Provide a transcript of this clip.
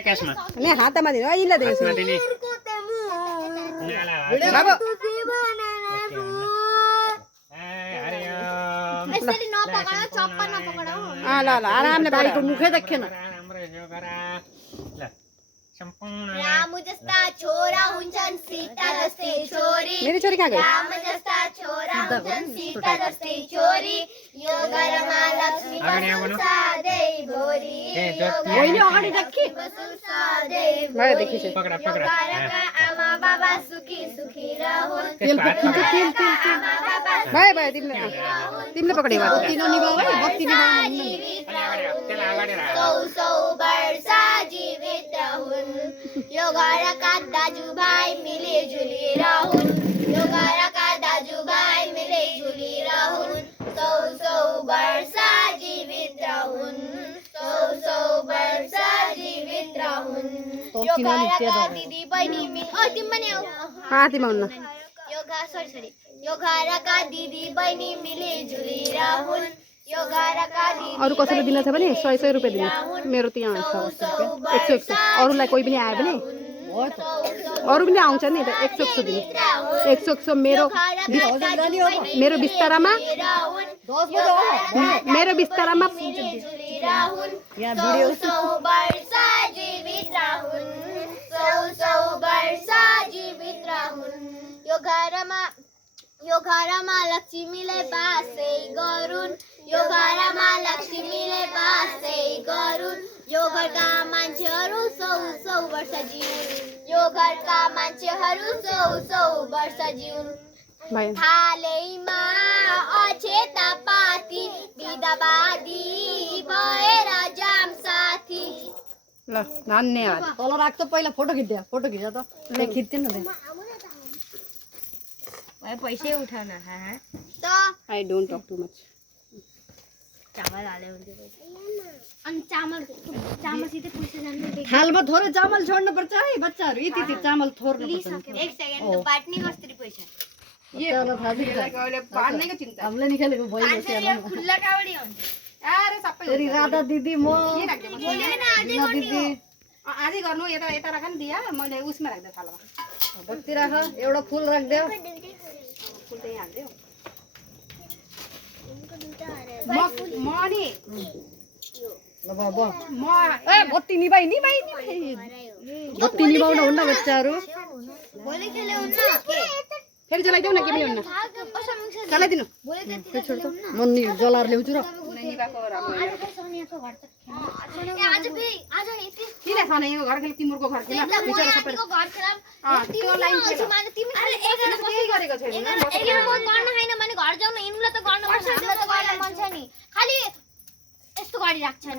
आकाशमा मैं हातमा दिनु इल्ला दिन्छु आकाशमा दिने बाबु यसरी नपकड चप्पल नपकड हो ल ल आरामले बारीको मुखै देखेन राम्रो यो गरा ल सम्पूर्ण राम जस्ता छोरा हुन्छन् सीता जस्तै छोरी मेरो छोरी कहाँ गयो राम जस्ता छोरा हुन्छन् सीता जस्तै छोरी यो घरमा लक्ष्मी बसुन् सधैँ भोरी होइन अगाडि देखि भयो देखिछ पकडा यो पकडा घरका आमा बाबा सुखी सुखी रहन् तेल पकिन्छ तेल तेल आमा बाबा भयो भयो तिमीले पक्ड्यौ बत्ती ननिभाउ है बत्ती निभाउनु त्यसलाई अगाडि राख सौ सौ वर्ष जीवित हुन् यो घरका दाजुभाइ मिलिजुली रहन् यो घरका दाजुभाइ मिलिजुली रहन् सौ सौ वर्ष जीवित हुन् सौ सौ वर्ष जीवित रहन् यो घरका दिदी बहिनी तिमी पनि आऊ हातीमा हुन्न यो घरका दिदी बहिनी मिलिजुली रहन् यो घरका दिदी अरू कसैले दिन छ भने 100 रुपैयाँ दिनु मेरो त्यहाँ छ 100 अरूलाई कोही पनि आयो भने अरू पनि आउँछ नि त 100 दिनु 100 मेरो बिस्तारामा मेरो बिस्तारामा यहाँ भिडियो वर्ष जीवित रहन् सौ वर्ष जीवित रहन् यो घरमा लक्ष्मीले बासै गरुन् यो घरमा लक्ष्मीले बासै गरुन् यो घरका मान्छेहरू सौ सौ वर्ष जिउन् यो घरका मान्छेहरू सौ सौ वर्ष जिउन् भयो थालैमा अछेता पाती विधवादी भएर जाम साथी ल धन्यवाद तल राख्छ पहिला फोटो खिच्छ त खिच्दैन न पैसै उठाउन त I don't talk too much चामल हाल्यो भने अनि चामलसित पैसा जान्छ थालमा थोरै चामल छोड्नु पर्छ है बच्चाहरू यति चामल थोर्नु पर्छ एक सेकेन्ड त बाट्ने कसरी पैसा बाँड्नेको चिन्ता हामीले निकालेको भयो खुल्ला कावडी हुन्छ अरे सबै फेरि राधा दिदी म दिदी आधी गर्नु यता यता राख नि दिया मैले उसमा राख्दै थालमा बत्ती राख एउटा फुल राख्देऊ फुल त यहाँ हाल्दियो म नि ल बाबा म ए बत्ती निभाइ बत्ती निभाउन हुन्न बच्चाहरू भोलि खेले हुन्छ फेरि जलाइदेऊ न के पनि हुन्न जलाइदिनु म नि जलाएर ल्याउँछु र किन सनाइको घर खेल तिम्रो घर खेल बिचरा सबै त्यो लाइन खेल केही गरेको छैन गर्न छैन भने घर जाउन यिनीलाई त गर्न मन छ नि खालि यस्तो गरिराख्छ नि